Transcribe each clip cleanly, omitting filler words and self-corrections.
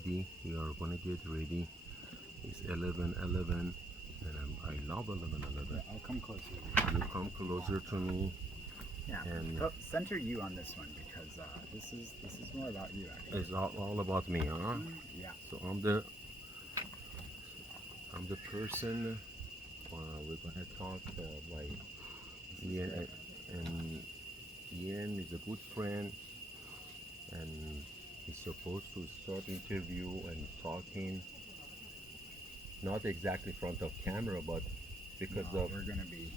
ready. We are gonna get ready. It's 11:11, and I love 11:11. I'll come closer. You come closer to me, Yeah. and Center you on this one because this is more about you actually. it's all about me, huh? Yeah. So I'm the person. We're gonna talk like Ian, and Ian is a good friend, and he's supposed to start interview and talking, not exactly in front of camera, but because No, of we're gonna be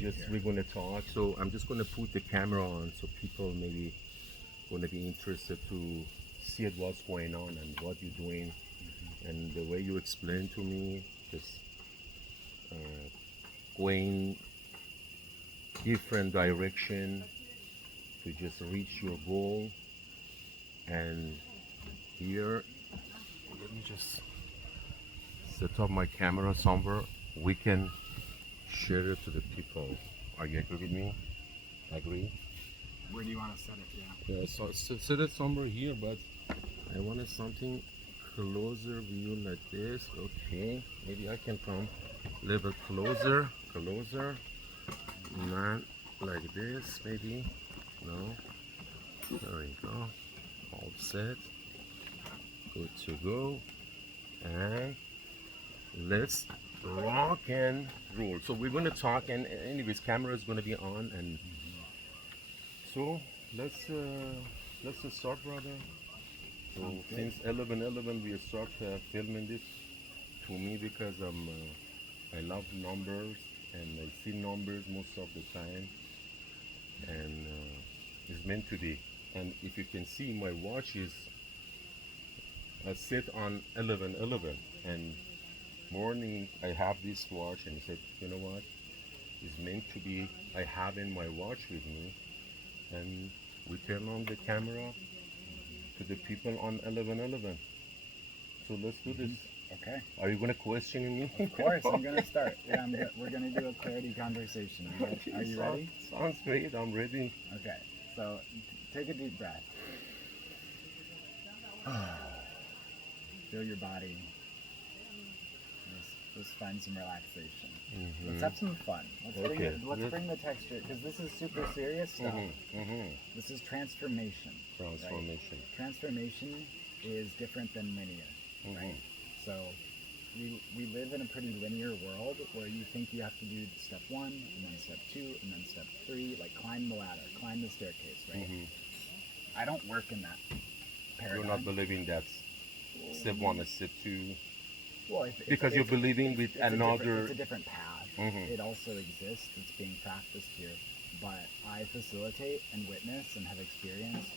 just here. we're gonna talk. So I'm just gonna put the camera on, so people maybe gonna be interested to see what's going on and what you're doing, and the way you explain to me, just going different direction to just reach your goal. And here, let me just set up my camera somewhere. We can share it to the people. Are you agree with me? Agree? Where do you want to set it? Yeah. Yeah, so set it somewhere here, but I wanted something closer view like this. Okay, maybe I can come a little bit closer. Not like this, maybe. No. There we go. All set. Good to go. And let's rock and roll. So we're gonna talk, and anyways, camera is gonna be on, and so let's just start, brother. So since 11:11, we start filming this. To me, because I love numbers and I see numbers most of the time, and it's meant to be. And if you can see, my watch is set on 11:11, and morning I have this watch, and I said, you know what? It's meant to be. I having my watch with me, and we turn on the camera to the people on 11:11. So let's do this. Okay. Are you gonna question me? Of course, I'm gonna start. Yeah, we're gonna do a clarity conversation. Are you ready? Sounds great. I'm ready. Okay. So take a deep breath. Feel your body. Just find some relaxation. Let's have some fun. Let's bring the texture, because this is super serious stuff. This is transformation. Transformation. Right? Transformation is different than linear, right? So we live in a pretty linear world where you think you have to do step 1, and then step 2, and then step 3, like climb the ladder, climb the staircase, right? I don't work in that paradigm. You're not believing that's step 1 and step 2. Well, because you're believing with another. It's a different path. It also exists. It's being practiced here. But I facilitate and witness and have experienced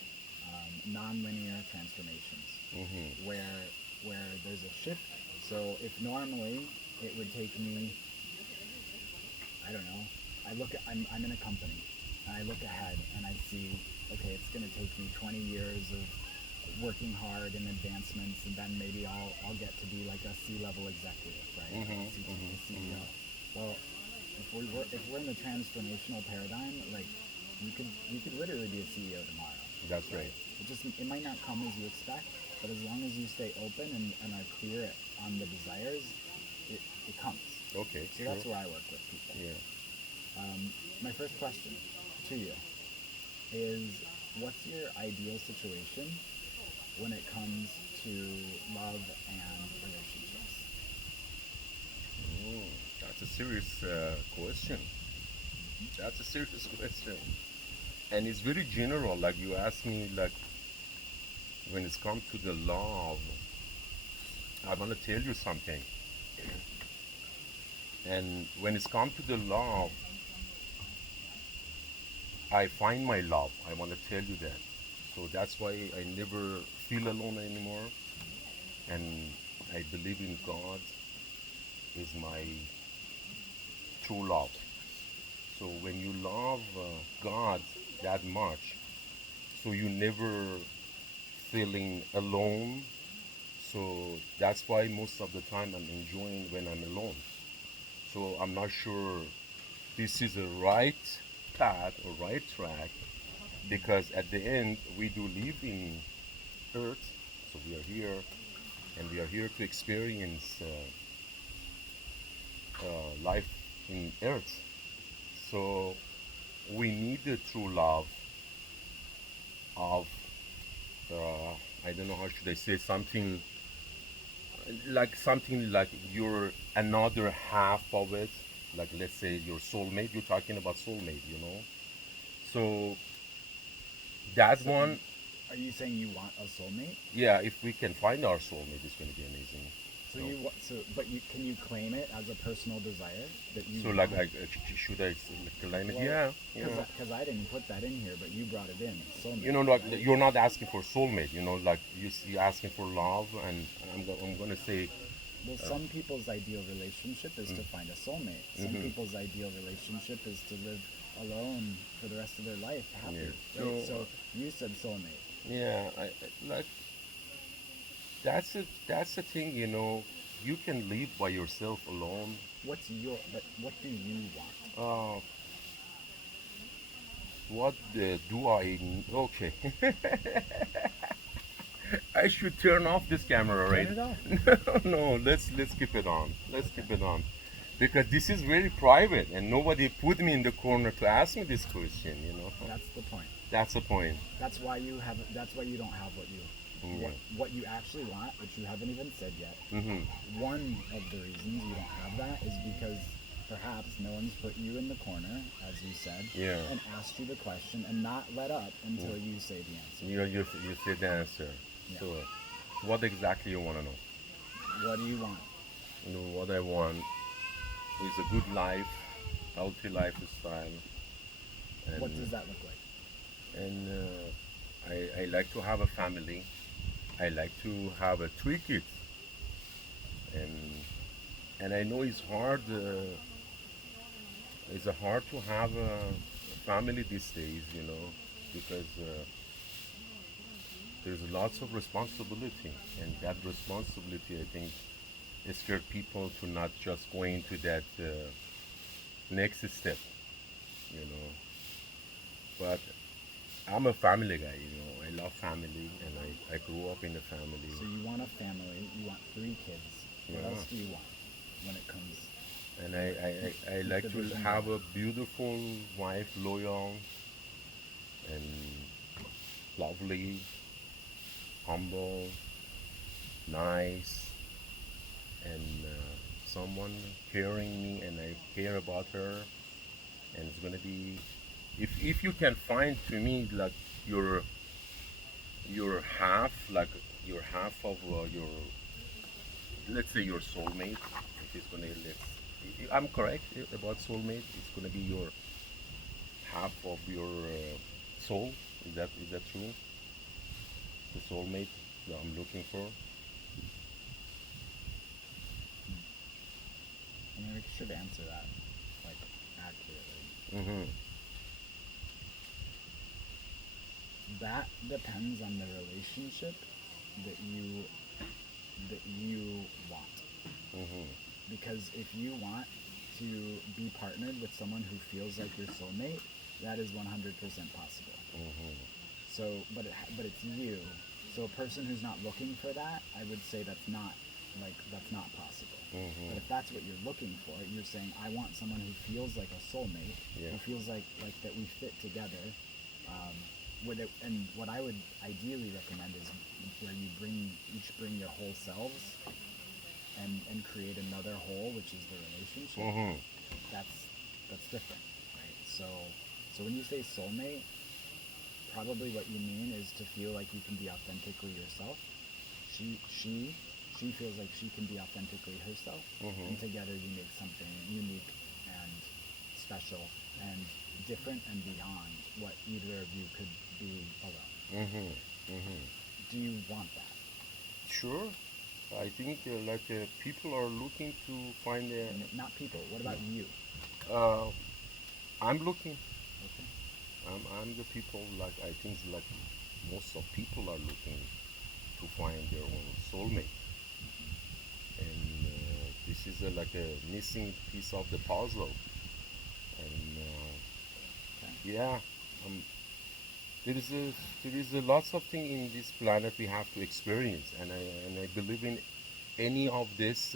non-linear transformations where there's a shift. So if normally it would take me, I don't know, I'm in a company, and I look ahead and I see, okay, it's going to take me 20 years of working hard and advancements, and then maybe I'll get to be like a C-level executive, right? A CEO. Well, if we're in the transformational paradigm, like you could literally be a CEO tomorrow. That's right. It might not come as you expect, but as long as you stay open and are clear on the desires, it comes. Okay. So that's where I work with people. Yeah. My first question to you is, what's your ideal situation when it comes to love and relationships? Oh, that's a serious question. That's a serious question. And it's very general. Like you asked me, like when it's come to the love, I want to tell you something. And when it's come to the love, I find my love. I want to tell you that. So that's why I never feel alone anymore. And I believe in God is my true love. So when you love God that much, so you never feeling alone. So that's why most of the time I'm enjoying when I'm alone. So I'm not sure this is a right path or right track, because at the end we do live in earth, so we are here, and we are here to experience life in Earth. So we need the true love of I don't know how should I say something like you're another half of it, like let's say your soulmate. You're talking about soulmate, you know. So that So, one, are you saying you want a soulmate? yeah, if we can find our soulmate, it's going to be amazing. So So, but can you claim it as a personal desire that you so like, want? should I claim it? Well, Yeah, yeah. because I didn't put that in here, but you brought it in, You soulmate, know, like right? you're not asking for soulmate. You know, like you're asking for love, and I'm gonna say, Well, some people's ideal relationship is to find a soulmate. Some mm-hmm, people's ideal relationship is to live alone for the rest of their life, yeah. happy, So, right? So you said soulmate. yeah, like that's the thing. You know, you can live by yourself alone. But what do you want? Uh, what do I? Okay, I should turn off this camera, Turn right? it off. No, let's keep it on. Let's Okay. keep it on, because this is very private, and nobody put me in the corner to ask me this question. You know, That's the point. that's the point. That's why you have. That's why you don't have Yeah. what you actually want, which you haven't even said yet. Mhm. One of the reasons you don't have that is because perhaps no one's put you in the corner, as you said, Yeah. and asked you the question and not let up until you say the answer. You said the answer. Yeah. So, what exactly you want to know? What do you want? You know, what I want is a good life, healthy lifestyle, What does and that look like? I like to have a family. I like to have a three kids, and I know it's hard. It's hard to have a family these days, you know, because there's lots of responsibility, and that responsibility, I think, scared people to not just go into that next step, you know. But I'm a family guy, you know. I love family, and I grew up in a family. So you want a family. You want 3 kids. What Yeah, else do you want when it comes? and I Keep the like to vision have going. a beautiful wife, loyal and lovely, humble, nice, and someone caring me, and I care about her. And it's gonna be, if you can find to me like your half, like your half of your, let's say your soulmate, if it's gonna I'm correct about soulmate. It's gonna be your half of your soul. Is that true? The soulmate that I'm looking for. I mean, we should answer that like accurately. Mm-hmm. That depends on the relationship that you want. Mm-hmm. Because if you want to be partnered with someone who feels like your soulmate, that is 100% possible. Mm-hmm. So, but it's you. So a person who's not looking for that, I would say that's not possible. Mm-hmm. But if that's what you're looking for, you're saying I want someone who feels like a soulmate, Yeah. who feels like that we fit together. And what I would ideally recommend is where you bring your whole selves and create another whole, which is the relationship. Mm-hmm. That's different, right? So when you say soulmate, probably what you mean is to feel like you can be authentically yourself. She feels like she can be authentically herself, Mm-hmm. and together you make something unique and special and different and beyond what either of you could be alone. Mm-hmm. Mm-hmm. Do you want that? Sure. I think people are looking to find a. And not people. What about you? Uh, I'm looking. Okay. I'm the people, like I think like most of people are looking to find their own soulmate, and this is like a missing piece of the puzzle. And Okay. yeah, um, there is a lots of things in this planet we have to experience, and I believe in any of this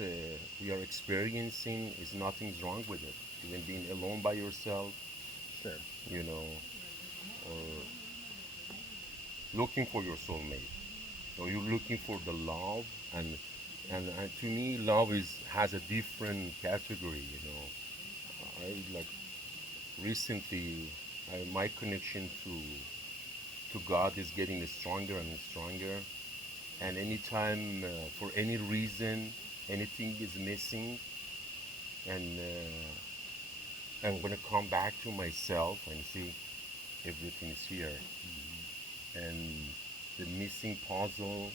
we are experiencing is nothing's wrong with it. Even being alone by yourself, Sure. you know, or looking for your soulmate, or you're looking for the love, and to me, love is has a different category. I like recently, my connection to God is getting stronger and stronger. And anytime, for any reason, anything is missing, and I'm gonna come back to myself and see everything is here. And the missing puzzle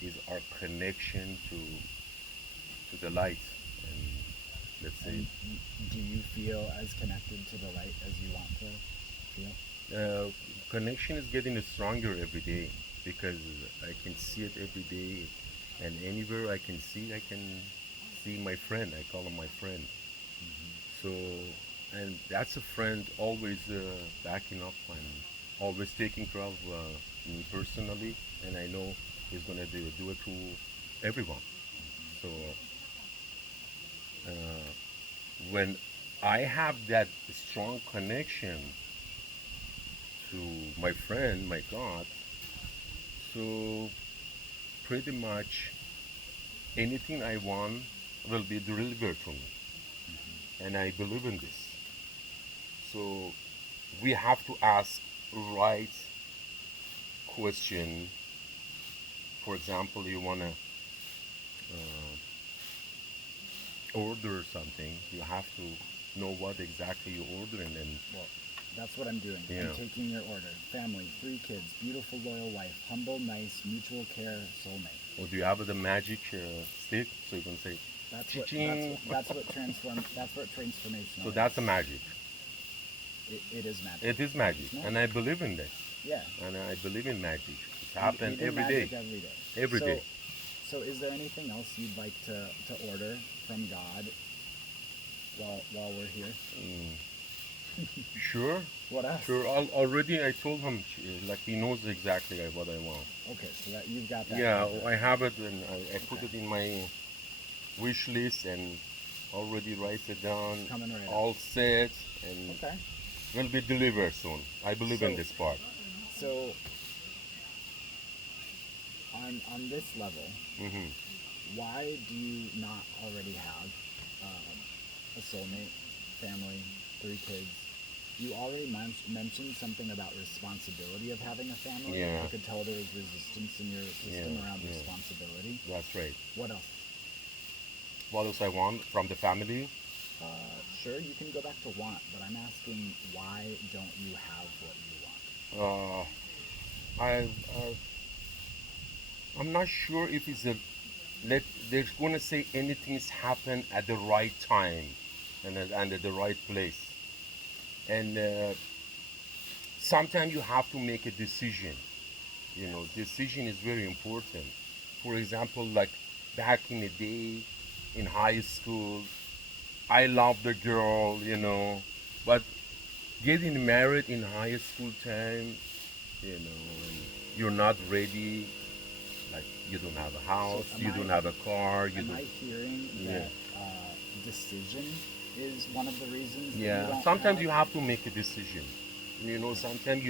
is our connection to the light. And let's say, And do you feel as connected to the light as you want to feel? connection is getting stronger every day because I can see it every day, and anywhere I can see my friend. I call him my friend. So, and that's a friend always backing up and always taking care of me personally, and I know he's gonna do it to everyone. So, when I have that strong connection to my friend, my God, so pretty much anything I want will be delivered to me, and I believe in this. So we have to ask right question. For example, you wanna order something, you have to know what exactly you're ordering, and Well, that's what I'm doing. you I'm know. taking your order. Family, 3 kids, beautiful, loyal wife, humble, nice, mutual care, soulmate. Or do you have the magic stick so you can say, That's what teaching? that's what transformational So is. that's a magic. It is magic. It is magic, It's and magic. I believe in that, Yeah. and I believe in magic. It We happens do every day, magic every day. every So day. so is there anything else you'd like to order from God while we're here? Sure, What else? sure. Already I told him, like he knows exactly what I want. Okay, so that you've got that. Yeah, covered. I have it, and I put Okay. it in my wish list, and already write it down, It's coming right up. all set, and Okay. will be delivered soon. I believe in So this part. so on this level, Hmm. why do you not already have a soulmate, family, 3 kids? You already mentioned something about responsibility of having a family. Yeah. I could tell there was resistance in your system Yeah, around yeah. responsibility. That's right. What else? What else I want from the family? Sure, you can go back to want, but I'm asking why don't you have what you want? Uh, I I'm not sure if it's a let they're gonna say anything's happened at the right time and at the right place. And sometimes you have to make a decision. Decision is very important. For example, like back in the day in high school, I loved the girl, but getting married in high school time, and you're not ready. Like you don't have a So house, am you I don't have a car, you am don't. I hearing Yeah, that decision is one of the reasons that you yeah. don't Sometimes have? you have to make a decision. Sometimes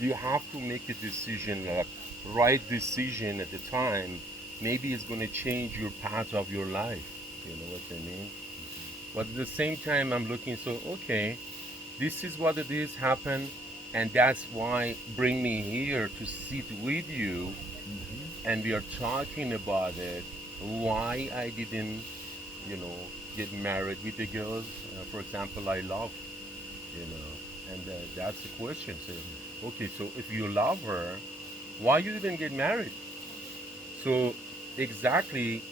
you have to make a decision, like right decision at the time. Maybe it's gonna change your path of your life. You know what I mean? But at the same time, I'm looking. So okay, this is what it is happen, and that's why bring me here to sit with you, and we are talking about it. Why I didn't, you know, get married with the girls, for example, I love, and that's the question. So, okay, so if you love her, why you didn't get married? So, exactly,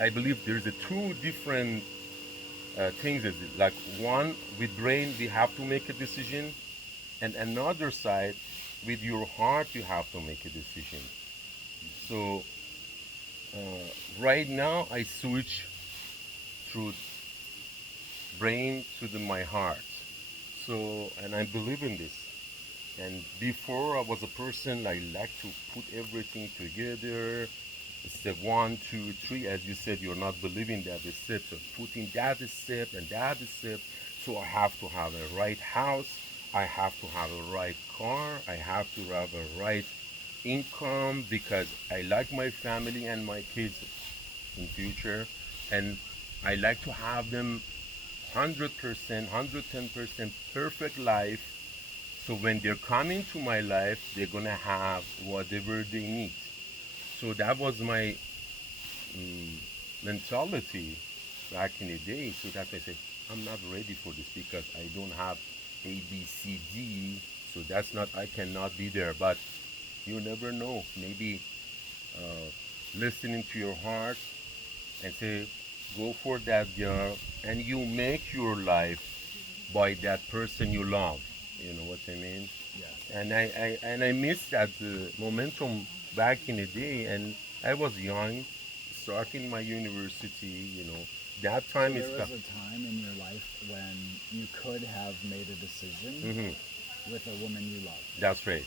I believe there's a two different things. Is it like one with brain, we have to make a decision, and another side, with your heart, you have to make a decision. So, right now, I switch through brain to my heart. So, and I believe in this. And before I was a person I like to put everything together. Step one, two, three. As you said, you're not believing that the steps of putting that step and that step. So I have to have a right house. I have to have a right car. I have to have a right income because I like my family and my kids in future, and I like to have them 100%, 110% perfect life. So when they're coming to my life, they're gonna have whatever they need. So that was my mm, mentality back in the day. So that's why I say I'm not ready for this because I don't have A, B, C, D. So that's not, I cannot be there. But you never know. Maybe listening to your heart and say, go for that girl, and you make your life by that person you love. You know what I mean? Yes. And I miss that momentum back in the day, and I was young, starting my university. That So time is there was a time in your life when you could have made a decision hmm. with a woman you love, That's right.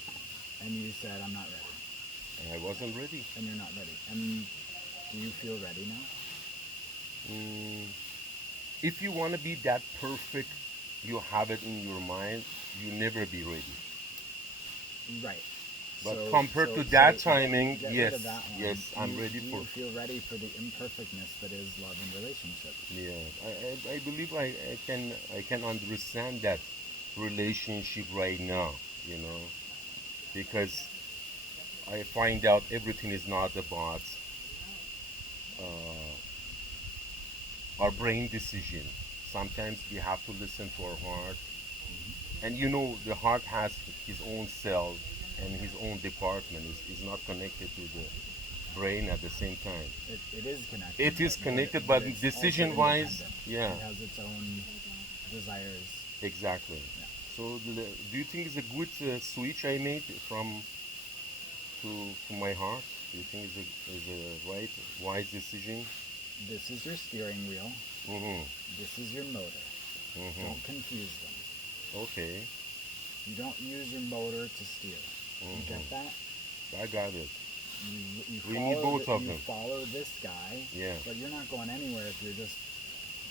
and you said, "I'm not ready," I wasn't ready. and you're not ready. And do you feel ready now? Mm, if you want to be that perfect, you have it in your mind. You never be ready. Right. But So, compared so, to so that timing, get rid yes, of that one. yes, I'm ready Do for. you feel ready for the imperfectness that is love and relationship? Yeah, I believe I can understand that relationship right now, you know, because I find out everything is not about uh, our brain decision. Sometimes we have to listen to our heart, and the heart has his own cell and his own department. Is not connected to the brain at the same time. It is connected, It is connected, but but it's also decision wise, independent. yeah, It has its own desires. exactly. Yeah. So, do you think it's a good switch I made from to my heart? Do you think it's a right, wise decision? This is your steering wheel. Mm-hmm. This is your motor. Mm-hmm. Don't confuse them. Okay. You don't use your motor to steer. You get Mm-hmm. that? I got it. You We need both of you them. follow this guy, Yeah. but you're not going anywhere if you're just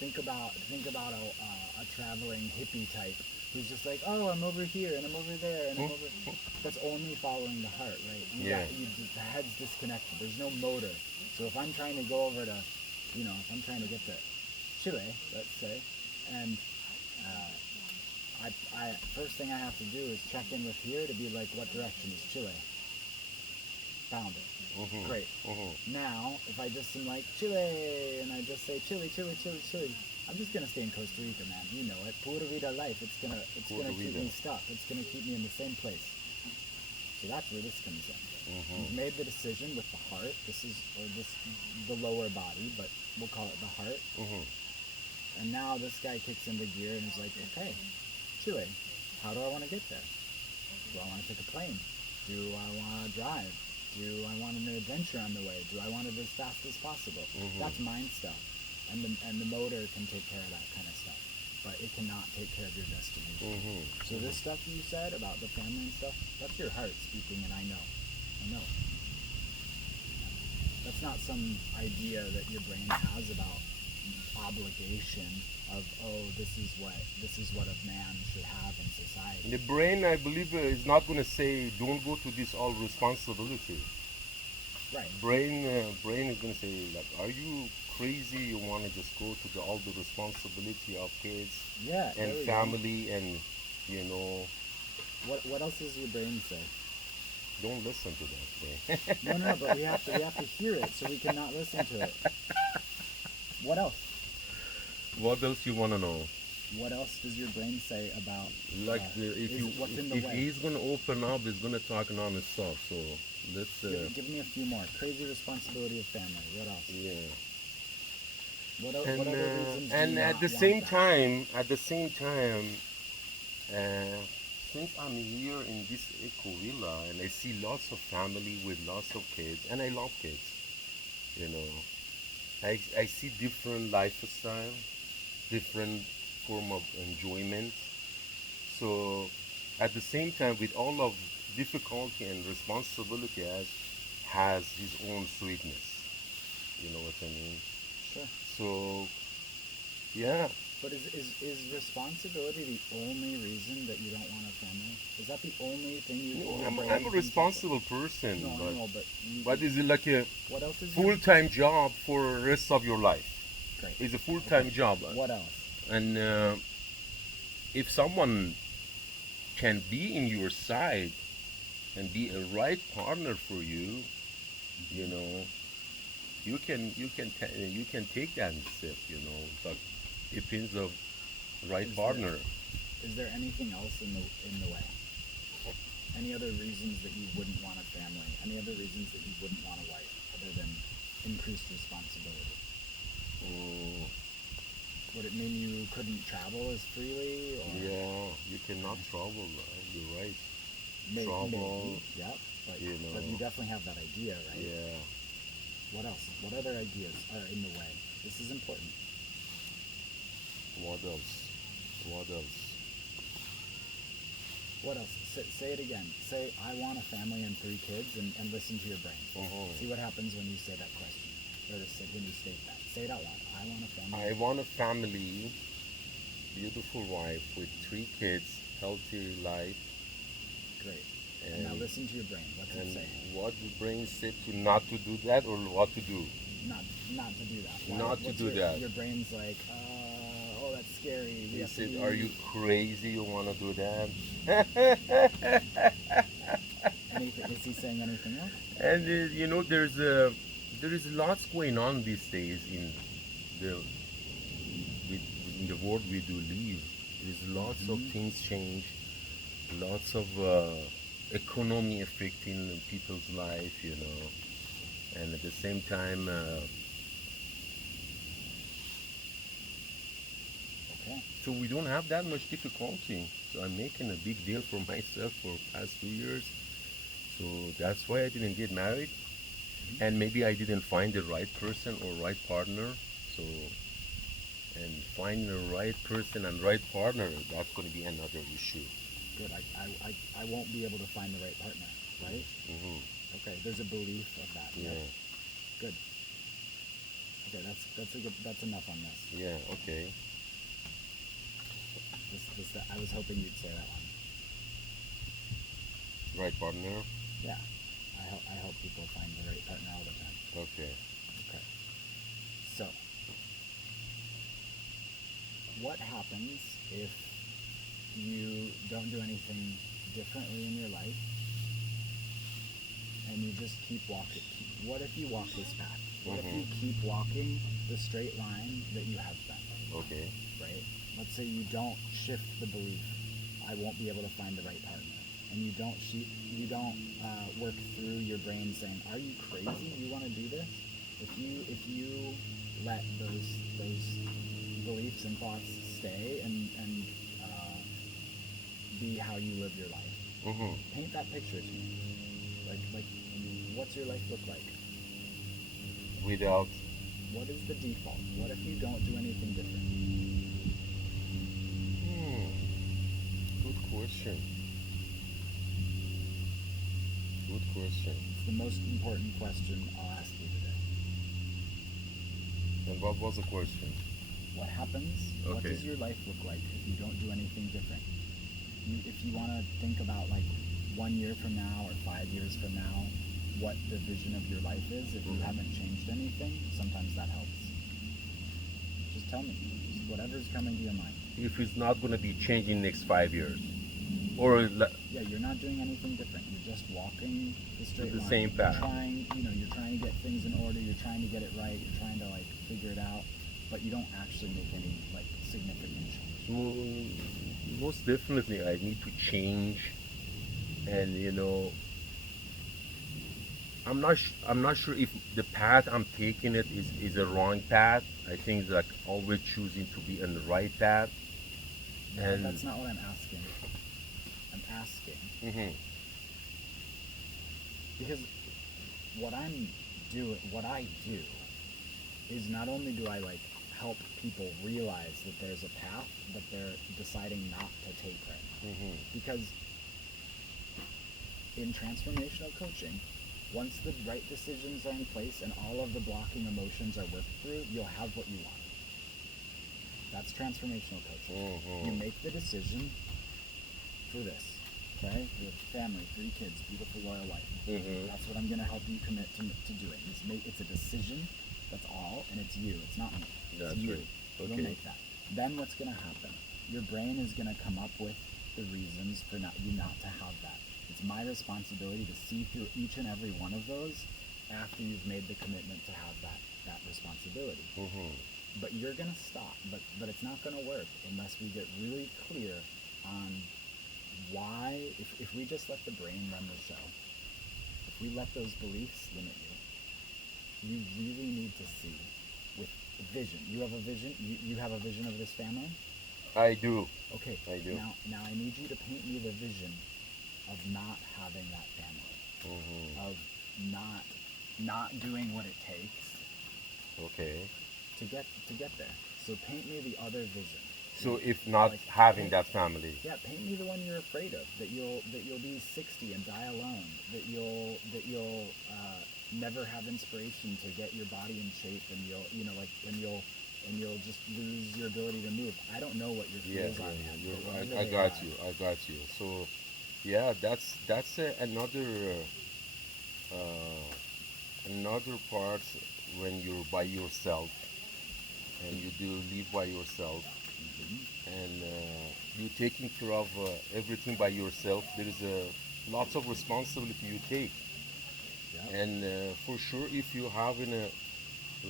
think about a traveling hippie type who's just like, oh, I'm over here and I'm over there and I'm over. That's only following the heart, right? Yeah. The head's disconnected. There's no motor. So if I'm trying to go over to, if I'm trying to get to Chile, let's say, and first thing I have to do is check in with here to be like, what direction is Chile? Found it. Mm-hmm. Great. Mm-hmm. Now, if I just am like Chile and I just say Chile, Chile, Chile, Chile, I'm just gonna stay in Costa Rica, man. You know it. Pura vida life. It's Pura gonna keep vida. me stuck. It's gonna keep me in the same place. So that's where this comes in. Mm-hmm. You've made the decision with the heart. The lower body, but we'll call it the heart. Mm-hmm. And now this guy kicks into gear and is like, okay, Chile, how do I want to get there? Do I want to take a plane? Do I want to drive? Do I want an adventure on the way? Do I want it as fast as possible? Mm-hmm. That's mind stuff. And the motor can take care of that kind of stuff. But it cannot take care of your destination. Mm-hmm. So this stuff you said about the family and stuff, that's your heart speaking, and I know. I know. That's not some idea that your brain has about obligation of, oh, this is what a man should have in society. The brain, I believe, is not going to say, don't go to this all responsibility. Right. Brain is going to say, like, are you crazy? You want to just go to all the responsibility of kids Yeah, and there we go. family, and you know, What else does your brain say? don't listen to that brain. No, but we have to hear it so we cannot listen to it. What else? What else you want to know? What else does your brain say about Like what's in the if way? he's gonna open up, he's gonna talk non-stop. So let's Give me a few more. Crazy responsibility of family. What else? yeah. What other reasons do And you at not the want same that? time, uh, since I'm here in this eco villa and I see lots of family with lots of kids, and I love kids, you know, I see different lifestyle, different form of enjoyment. So at the same time, with all of difficulty and responsibility, has his own sweetness. You know what I mean? Sure. So, yeah. But is responsibility the only reason that you don't want a family? Is that the only thing you? No, your I'm brain a thinks of? responsible person, No, I know, but but is it like a what else is full-time job for the rest of your life? Great. It's a full-time Okay. job. What else? And if someone can be in your side and be a right partner for you, you know, you can take that step, you know, but depends of right Is partner. Is there anything else in the way? Any other reasons that you wouldn't want a family? Any other reasons that you wouldn't want a wife other than increased responsibility? Mm, Would it mean you couldn't travel as freely? Or yeah, you cannot travel. You're right. Maybe, yeah, but you but you know, definitely have that idea, right? yeah. What else? What other ideas are in the way? This is important. What else? What else? What else? Say it again. Say, I want a family and 3 kids, and listen to your brain. See what happens when you say that question, or when you state that. Say it out loud. I want a family. I want a family, beautiful wife with 3 kids, healthy life. Great. And now listen to your brain. What's it And saying? what the brain said to not to do that or what to do? Not to do that. Not to do that. Your brain's like, oh, that's scary. He said, "Are you crazy? You want to do that?" Is he saying anything else? And you know, there is lots going on these days the in the world we do live. There's lots of things change, lots of economy affecting people's life, you know, and at the same time. So we don't have that much difficulty. So I'm making a big deal for myself for past 2 years. So that's why I didn't get married, and maybe I didn't find the right person or right partner. So, and finding the right person and right partner, that's going to be another issue. Good. I won't be able to find the right partner, right? Okay. There's a belief of that. Yeah. Right? Good. Okay. That's enough on this. Yeah. Okay. I was hoping you'd say that one. Right partner. Yeah. I help people find the right partner all the time. Okay. Okay. So, what happens if you don't do anything differently in your life and you just keep walking? What if you walk this path? What if you keep walking the straight line that you have been? Okay. Right? Let's say you don't shift the belief, I won't be able to find the right partner, and you don't work through your brain saying, are you crazy? You want to do this? If you let those beliefs and thoughts stay and be how you live your life, paint that picture to me. Like, what's your life look like? Without. What is the default? What if you don't do anything different? Good question. Good question. It's the most important question I'll ask you today. And what was the question? What happens? Okay. What does your life look like if you don't do anything different? If you want to think about like 1 year from now or 5 years from now, what the vision of your life is, if you haven't changed anything, sometimes that helps. Just tell me. Just whatever's coming to your mind. If it's not going to be changing next 5 years, or yeah, you're not doing anything different. You're just walking the straight line. Same path. You're trying to get things in order. You're trying to get it right. You're trying to like figure it out, but you don't actually make any like significant change. Most definitely, I need to change, and you know, I'm not sure if the path I'm taking is a wrong path. I think it's like always choosing to be on the right path. And that's not what I'm asking. I'm asking because what I do is not only do I like help people realize that there's a path that they're deciding not to take right now. Because in transformational coaching, once the right decisions are in place and all of the blocking emotions are worked through, you'll have what you want. That's transformational coaching. You make the decision for this, okay? You have family, 3 kids, beautiful, loyal life. That's what I'm going to help you commit to doing. It's a decision, that's all, and it's you. It's not me. It's you. Right. Okay. You'll make that. Then what's going to happen? Your brain is going to come up with the reasons for you not to have that. It's my responsibility to see through each and every one of those after you've made the commitment to have that responsibility. But you're going to stop. But it's not going to work unless we get really clear on why, if we just let the brain run the show, if we let those beliefs limit you really need to see with vision. You have a vision? You have a vision of this family? I do. Okay. I do. Now I need you to paint me the vision of not having that family. Of not doing what it takes. Okay. To get there. So paint me the other vision. So if not having that family. Yeah, paint me the one you're afraid of. That you'll be 60 and die alone. That you'll never have inspiration to get your body in shape, and you'll just lose your ability to move. I don't know what your fears are. I got you. So, yeah, that's another part when you're by yourself and you do live by yourself. And you're taking care of everything by yourself. There is lots of responsibility you take. And for sure, if you have a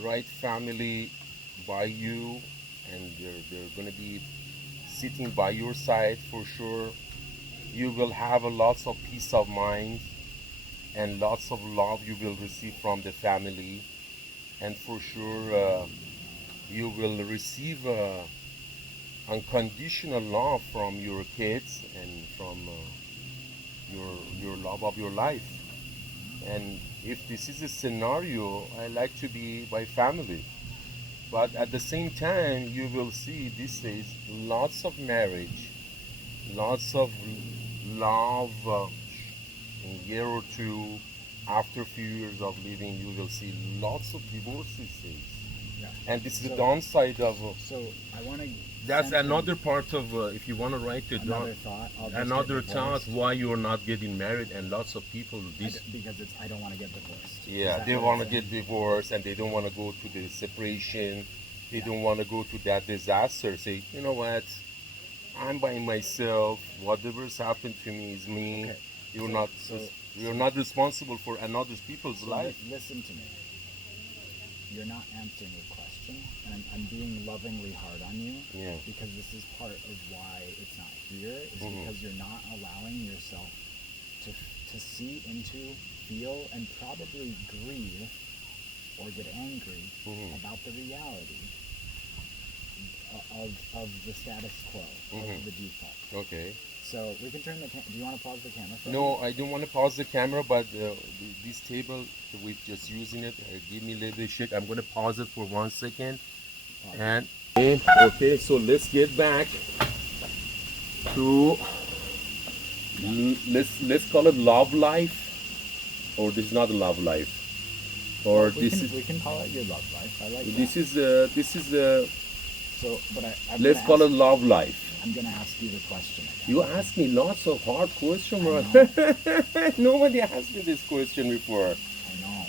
right family by you, and they're going to be sitting by your side, for sure, you will have a lots of peace of mind and lots of love you will receive from the family. And for sure, you will receive unconditional love from your kids and from your love of your life. And if this is a scenario, I like to be by family. But at the same time, you will see these days lots of marriage, lots of love. In a year or two, after a few years of living, you will see lots of divorces these days. And this is the downside of. So I want to. That's another part of, if you want to write it down. Another thought why you're not getting married, and lots of people because I don't want to get divorced. Yeah, they want to get divorced, and they don't want to go to the separation. They don't want to go to that disaster. Say, you know what? I'm by myself. Whatever's happened to me is me. Okay. You're not responsible for another people's life. Listen to me. You're not answering the question, and I'm being lovingly hard on you, because this is part of why it's not here, is because you're not allowing yourself to see into, feel, and probably grieve or get angry about the reality of the status quo, of the default. Okay. So we can turn the do you want to pause the camera for No, I don't want to pause the camera, but this table, we're just using it. Give me a little bit of shit. I'm going to pause it for 1 second. And okay, so let's get back to, let's call it love life, or this is not a love life, or we can call it your love life. I like this that. This is so, but let's call it love life. I'm going to ask you the question again. You ask me lots of hard questions, bro. Nobody asked me this question before. I know.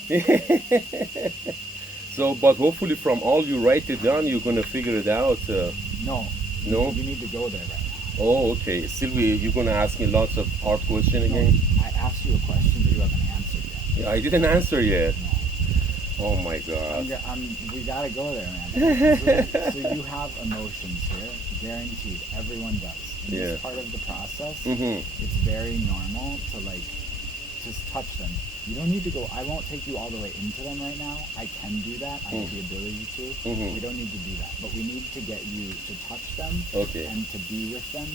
So, but hopefully from all you write it down, you're going to figure it out. No. No? You need to go there right now. Oh, okay. Sylvie, you're going to ask me lots of hard questions again? I asked you a question, but you haven't answered yet. Yeah, I didn't answer yet. No. Oh my God. We gotta go there, man. So you have emotions here, guaranteed. Everyone does. And this part of the process, it's very normal to just touch them. You don't need to go. I won't take you all the way into them right now. I can do that. I have the ability to. We don't need to do that, but we need to get you to touch them and to be with them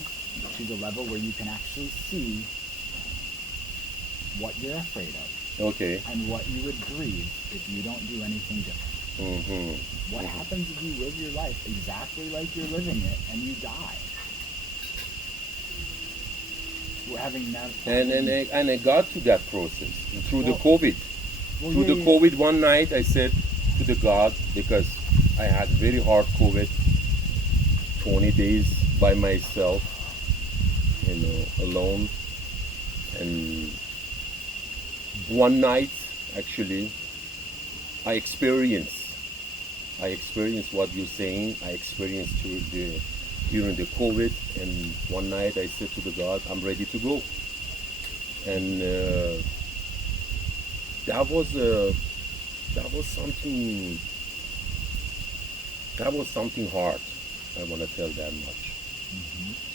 to the level where you can actually see what you're afraid of. Okay. And what you would grieve if you don't do anything different. What happens if you live your life exactly like you're living it and you die? having never And I got to that process through the Well- COVID. well, Through yeah, the yeah. COVID, one night I said to the God, because I had very hard COVID, 20 days by myself, alone. And one night, actually, I experienced. I experienced what you're saying. I experienced during the COVID, and one night I said to the God, "I'm ready to go." And that was that was something that was something hard. I want to tell that much.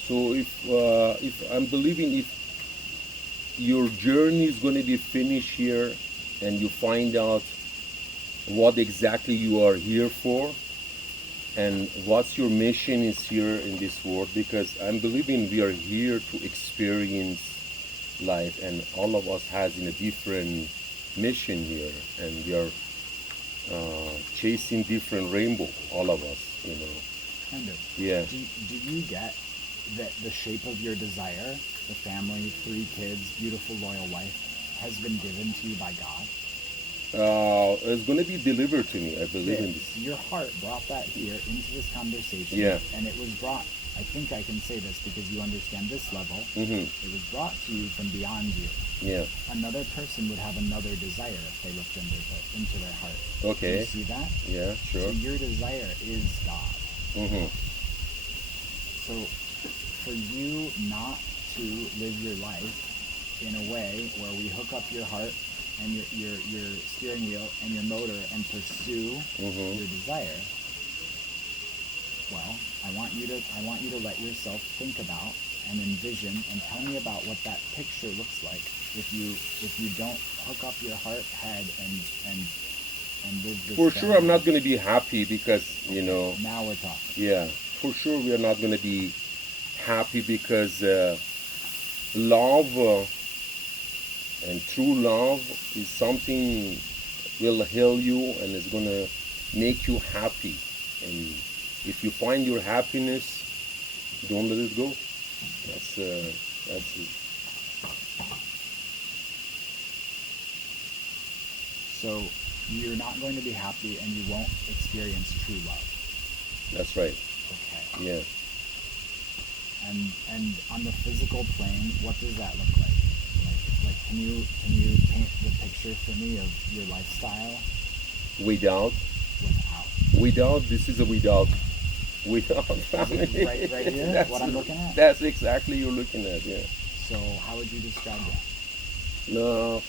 So if I'm believing, if your journey is going to be finished here, and you find out what exactly you are here for, and what's your mission is here in this world, because I'm believing we are here to experience life, and all of us has in a different mission here, and we are chasing different rainbow, all of us. Kind of. Yeah. Do you get that the shape of your desire, the family, 3 kids, beautiful, loyal wife, has been given to you by God? It's going to be delivered to me. I believe in this. Your heart brought that here into this conversation. Yeah. And it was brought, I think I can say this because you understand this level. Mm-hmm. It was brought to you from beyond you. Yeah. Another person would have another desire if they looked into their heart. Okay. Do you see that? Yeah, So sure. your desire is God. Mm-hmm. So for you not to live your life in a way where we hook up your heart and your steering wheel and your motor and pursue your desire, well, I want you to let yourself think about and envision and tell me about what that picture looks like if you don't hook up your heart, head, and live this. For sure, I'm not going to be happy because, Now we're talking. yeah, for sure we are not going to be happy because love and true love is something will heal you and is going to make you happy. And if you find your happiness, don't let it go. That's it. So you're not going to be happy and you won't experience true love. That's right. Okay. Yeah. And on the physical plane, what does that look like? Like can you paint the picture for me of your lifestyle Without. This is a without family. right here? What I'm looking at? That's exactly you're looking at. Yeah. So how would you describe that? No.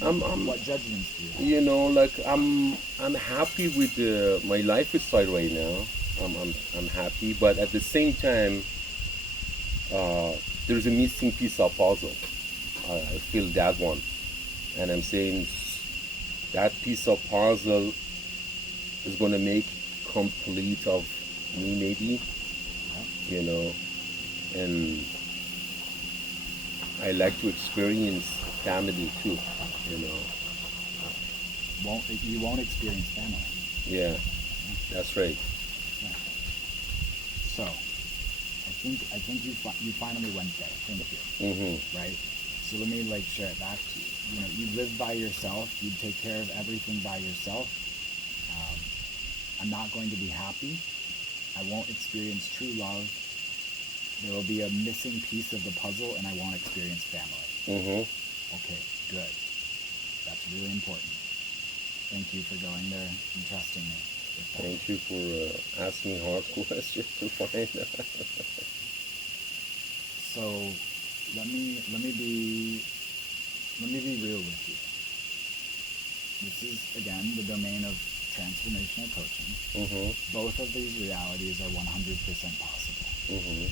What judgments do you have? Like I'm happy with my lifestyle right now. I'm happy, but at the same time, there's a missing piece of puzzle. I feel that one, and I'm saying that piece of puzzle is gonna make complete of me, maybe, and I like to experience family too, You won't experience family. Yeah, that's right. So, I think you finally went there. Thank you. Mm-hmm. Right. So let me share it back to you. You live by yourself. You take care of everything by yourself. I'm not going to be happy. I won't experience true love. There will be a missing piece of the puzzle, and I won't experience family. Mm-hmm. Okay, good. That's really important. Thank you for going there and trusting me. Thank you for asking hard questions to find out. So let me be real with you. This is again the domain of transformational coaching. Mm-hmm. Both of these realities are 100% possible. Mm-hmm.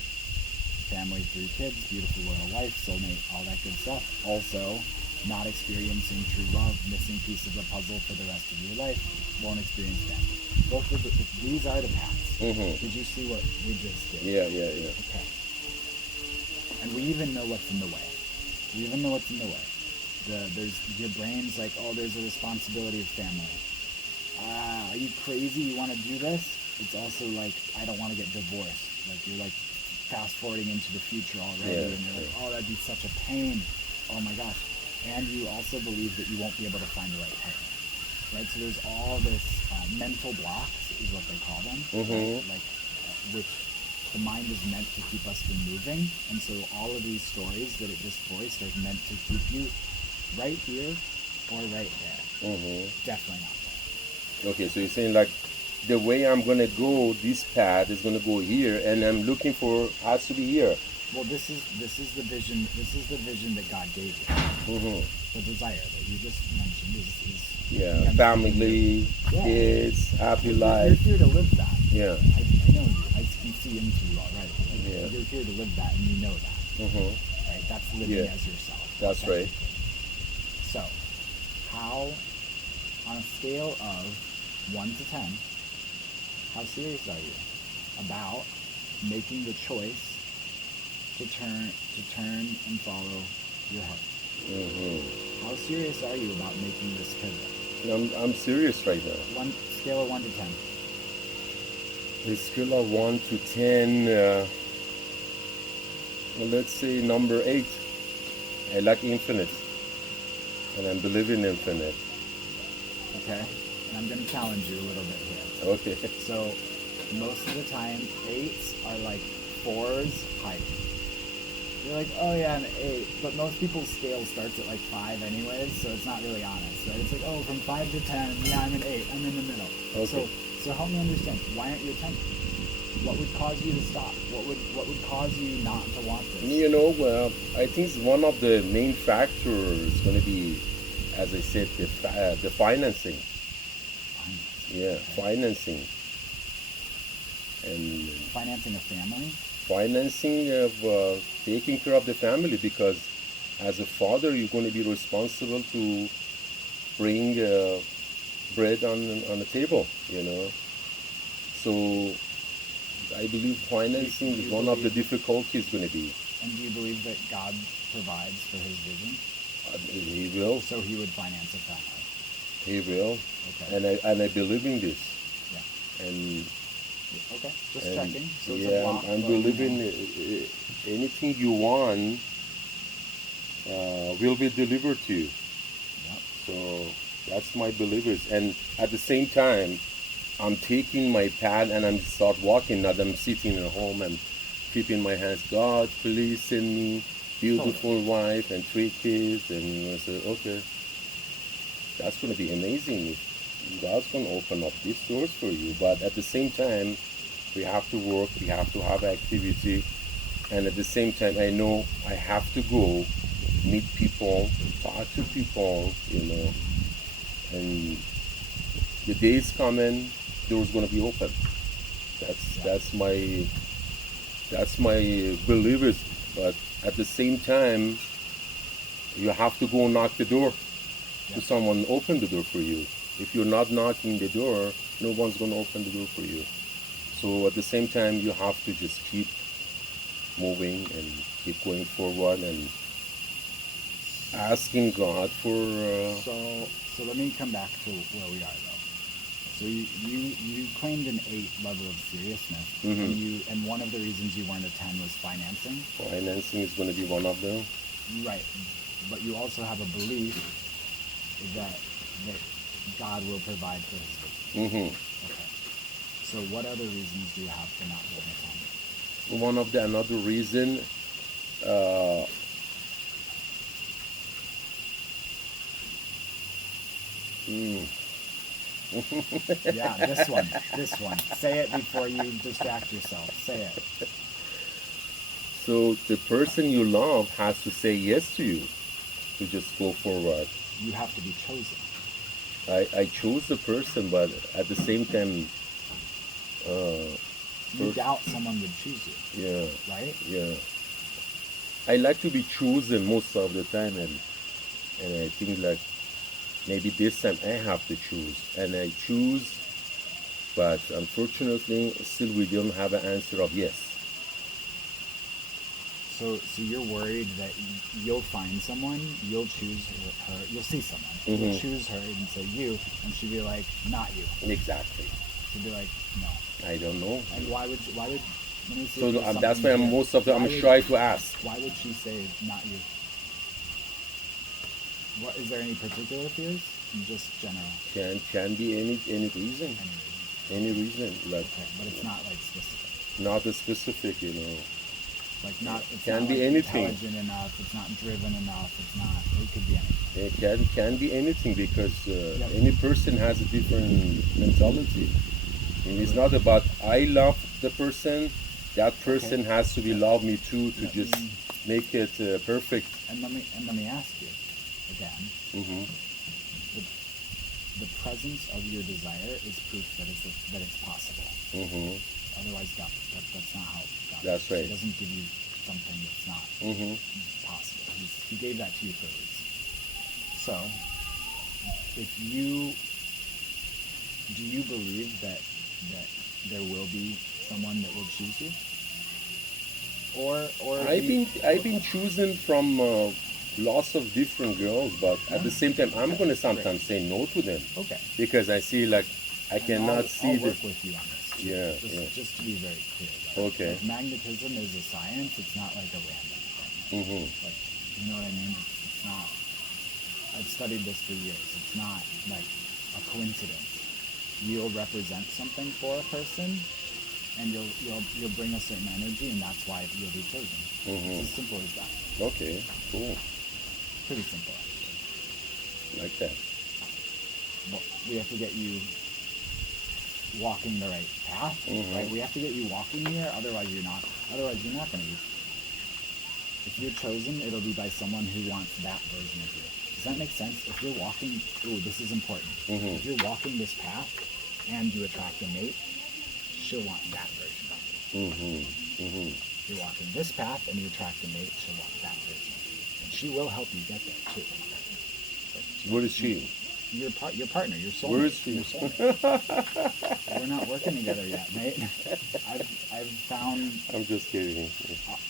Family, 3 kids, beautiful loyal wife, soulmate, all that good stuff. Also, not experiencing true love, missing piece of the puzzle for the rest of your life, won't experience family. Both of these are the paths. Mm-hmm. Did you see what we just did? Yeah. Okay. And we even know what's in the way. There's your brain's like, oh, there's a responsibility of family. Are you crazy? You want to do this? It's also like, I don't want to get divorced. Like you're like fast forwarding into the future already, and you're like, oh, that'd be such a pain. Oh my gosh. And you also believe that you won't be able to find the right partner. Right? So there's all this mental blocks, is what they call them, right? Like, which the mind is meant to keep us from moving. And so all of these stories that it just voiced are meant to keep you right here or right there. Definitely not there. Okay, so you're saying like the way I'm gonna go, this path is gonna go here, and I'm looking for has to be here. Well, this is the vision. This is the vision that God gave you. The desire that you just mentioned is family, kids, happy life. You're here to live that. Yeah. I know you. I can see into you already. Yeah. You're here to live that, and you know that. Right? That's living as yourself. That's right. So, how, on a scale of 1 to 10, how serious are you about making the choice to turn and follow your heart? How serious are you about making this pivot? I'm serious right now. Scale of 1 to 10. The scale of 1 to 10, well, let's say number 8. I like infinite, and I believe in infinite. Okay, and I'm going to challenge you a little bit here. Okay. So, most of the time, 8s are like 4s hiding. You're like, oh yeah, I'm 8, but most people's scale starts at like 5 anyways, so it's not really honest, right? It's like, oh, from 5 to 10, yeah, I'm an 8, I'm in the middle. Okay. So help me understand, why aren't you a 10? What would cause you to stop? What would cause you not to want this? You know, I think one of the main factors is going to be, as I said, the financing. Yeah, financing. And financing a family? Financing of taking care of the family, because as a father you're going to be responsible to bring bread on the table, you know. So I believe financing is one of the difficulties going to be. And do you believe that God provides for his vision? He will. So he would finance a family? He will. Okay. And I believe in this. Yeah. And okay, just checking. So it's yeah, I'm believing anything you want will be delivered to you. Yep. So that's my believers. And at the same time, I'm taking my pad and I'm start walking. Not I'm sitting at home and keeping my hands. God, please send me beautiful wife and 3 kids. And I say, okay, that's going to be amazing. God's going to open up these doors for you. But at the same time, we have to work, we have to have activity. And at the same time, I know I have to go meet people, talk to people, you know. And the day is coming, doors going to be open. That's my believers. But at the same time, you have to go knock the door to someone open the door for you. If you're not knocking the door, no one's going to open the door for you. So at the same time, you have to just keep moving and keep going forward and asking God for... So let me come back to where we are, though. So you claimed an 8 level of seriousness, and one of the reasons you weren't a 10 was financing. Financing is going to be one of them. Right, but you also have a belief that God will provide for his vision. Okay. So what other reasons do you have for not being a 10? Another reason, yeah, this one. Say it before you distract yourself. Say it. So the person you love has to say yes to you to just go forward. You have to be chosen. I chose the person, but at the same time, you doubt someone would choose you. Yeah. Right? Yeah. I like to be chosen most of the time, and I think like maybe this time I have to choose, and I choose, but unfortunately, still we don't have an answer of yes. So you're worried that you'll find someone, you'll choose her, you'll see someone, you'll choose her and say you, and she'll be like, not you. Exactly. She'll be like, no. I don't know. And why would Let me see So if there's that's something why here. most of the I'm Why would- shy to ask. Why would she say not you? What is there any particular fears? Just general. Can be any reason. Any reason, like Okay, but it's not like specific. not a specific, you know. Like not. It's Can not be like anything. intelligent enough. It's not driven enough. It's not. It could be anything. It can be anything because any person has a different mentality. And it's not about I love the person. That person has to be love me too to just make it perfect. And let me ask you again. Mm-hmm. The presence of your desire is proof that it's possible. Mm-hmm. Otherwise, that's not how God. That's right. He doesn't give you something that's not possible. He gave that to you for a reason. So, do you believe that there will be someone that will choose you? Or I've been choosing from lots of different girls, but at the same time, I'm gonna sometimes say no to them. Okay. Because I see like I cannot see I'll the. work with you on this. Too. Yeah, Just to be very clear. Though. Okay. Like magnetism is a science. It's not like a random thing. Mm-hmm. Like, you know what I mean? It's not. I've studied this for years. It's not like a coincidence. You'll represent something for a person, and you'll bring a certain energy, and that's why you'll be chosen. Mm-hmm. It's as simple as that. Okay, cool. Pretty simple, actually. Like that. Well, we have to get you walking the right path, right? We have to get you walking here. Otherwise, you're not going to be. If you're chosen, it'll be by someone who wants that version of you. Does that make sense? If you're walking, this is important. If you're walking this path and you attract a mate, she'll want that version of you. If you're walking this path and you attract a mate, she'll want that version of you. And she will help you get there too. What is she? Your partner, your soulmate. Where is she? Your soulmate. We're not working together yet, mate. I've found. I'm just kidding.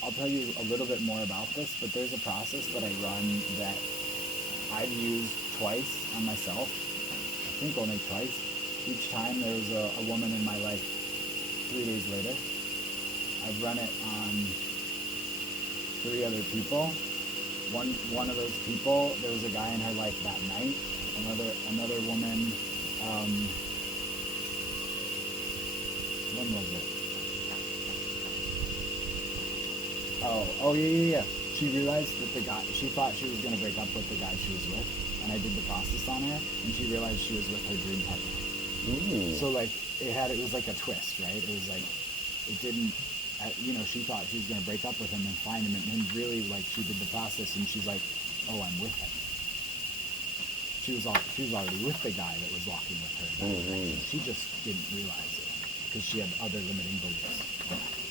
I'll tell you a little bit more about this, but there's a process that I run that I've used twice on myself. I think only twice. Each time there was a woman in my life. 3 days later, I've run it on 3 other people. One of those people, there was a guy in her life that night. Another woman. When was it? Oh yeah. She realized that she thought she was gonna break up with the guy she was with, and I did the process on her, and she realized she was with her dream partner. So like it was like a twist, right? It was like it didn't. She thought she was gonna break up with him and find him, and then really like she did the process, and she's like, oh, I'm with him. She was already with the guy that was walking with her. She just didn't realize it because she had other limiting beliefs.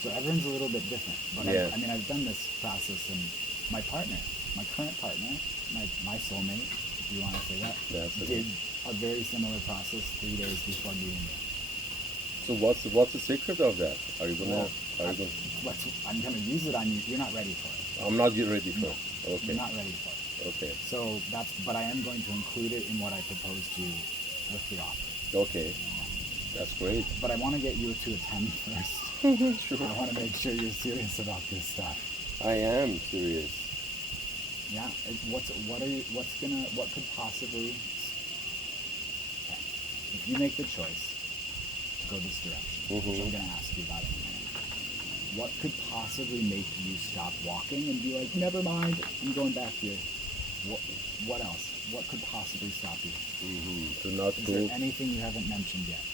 So everyone's a little bit different. But Yeah. I've done this process, and my partner, my current partner, my soulmate, if you want to say that, did a very similar process 3 days before meeting me. So what's the secret of that? Are you gonna? I'm gonna use it on you. You're not ready for it. I'm not ready for it. Okay. You're not ready for it. Okay. So but I am going to include it in what I propose to you with the offer. Okay. That's great. But I want to get you to attend first. Sure. I want to make sure you're serious about this stuff. I am serious. Yeah. What could possibly? Okay. If you make the choice to go this direction, which I'm going to ask you about in a minute, what could possibly make you stop walking and be like, never mind, I'm going back here? What else? What could possibly stop you? To not Is go. there anything you haven't mentioned yet?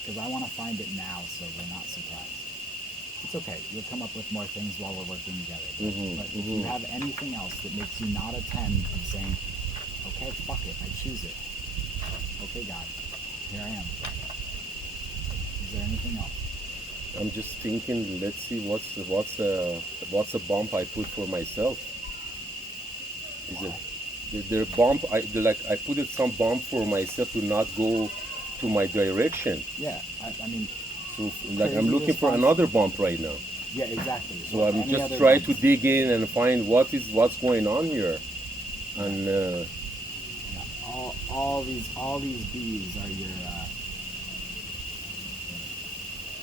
Because I want to find it now so we're not surprised. It's okay. You'll come up with more things while we're working together. But if you have anything else that makes you not attend and saying, okay, fuck it, I choose it. Okay, God, here I am. Is there anything else? I'm just thinking. Let's see what's the bump I put for myself. Is it the bump? I put it some bump for myself to not go to my direction. Yeah, I mean. So I'm looking for another bump right now. Yeah, exactly. So I'm just trying to dig in and find what's going on here, and all these bees are your.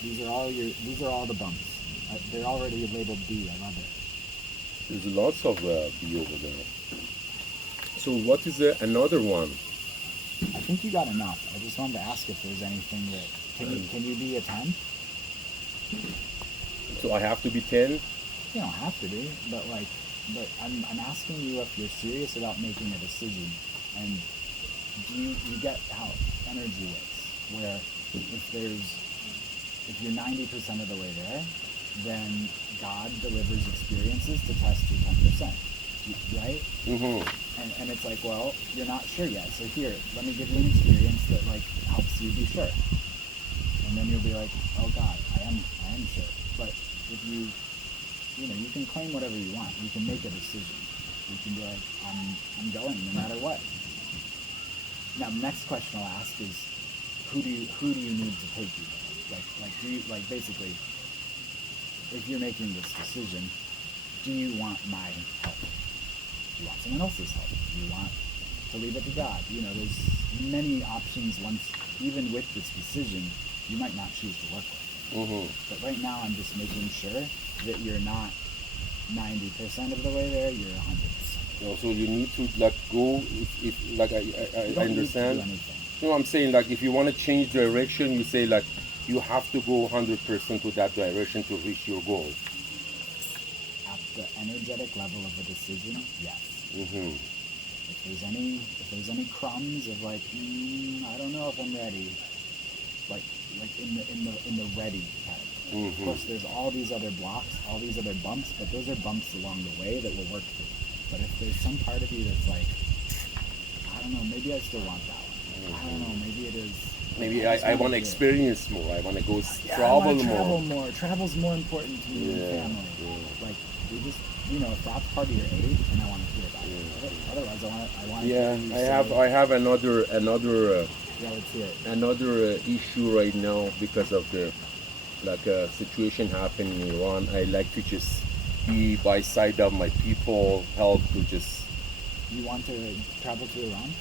These are all the bumps. They're already labeled B. I love it. There's lots of bee over there. So what is another one? I think you got enough. I just wanted to ask if there's anything that can you be a 10? So I have to be 10? You don't have to be, but I'm asking you if you're serious about making a decision, and do you get how energy works? Where if you're 90% of the way there, then God delivers experiences to test your 10%, right? Mm-hmm. And it's like, well, you're not sure yet, so here, let me give you an experience that like helps you be sure, and then you'll be like, oh God, I am sure. But if you can claim whatever you want. You can make a decision. You can be like, I'm going no matter what. Now, next question I'll ask is, who do you need to take you there? Do you basically, if you're making this decision, do you want my help? Do you want someone else's help? Do you want to leave it to God? There's many options. Even with this decision, you might not choose to work with. Mm-hmm. But right now, I'm just making sure that you're not 90% of the way there, you're 100%. So you need to go if like I understand. Need to do anything. I'm saying if you want to change direction, you say you have to go 100% to that direction to reach your goal. At the energetic level of a decision, yes. Mm-hmm. If there's any crumbs of I don't know if I'm ready, in the ready category. Mm-hmm. Of course, there's all these other blocks, all these other bumps, but those are bumps along the way that we'll work through. But if there's some part of you that's I don't know, maybe I still want that one. Mm-hmm. I don't know, maybe it is. Maybe I want to experience more. I want to go travel more. Travel's more important to me than family. Yeah. We just, if that's part of your age, then I want to hear about it. Otherwise, I want. Yeah, I have another. Yeah, let's hear it. Another issue right now because of the situation happening in Iran. I like to just be by side of my people, help to just. You want to travel to Iran?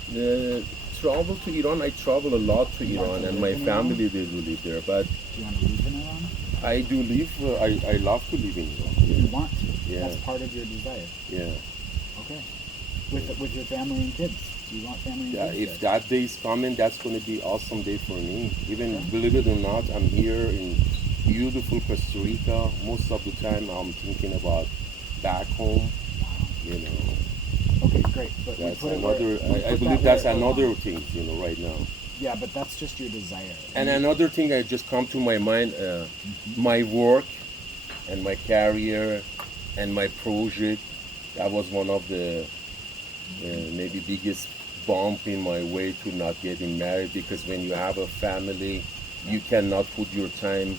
Travel to Iran. I travel a lot to Iran, and my family they do live there. But do you want to live in Iran? I do live. I love to live in Iran. Yeah. You want to? Yeah. That's part of your desire. Yeah. Okay. With your family and kids. Do you want family and kids? If that day is coming, that's going to be awesome day for me. Even believe it or not, I'm here in beautiful Costa Rica. Most of the time, I'm thinking about back home. Okay, great. But that's another. I believe that's another thing, right now. Yeah, but that's just your desire. And another thing that just come to my mind, my work and my career and my project. That was one of the maybe biggest bump in my way to not getting married, because when you have a family, you cannot put your time,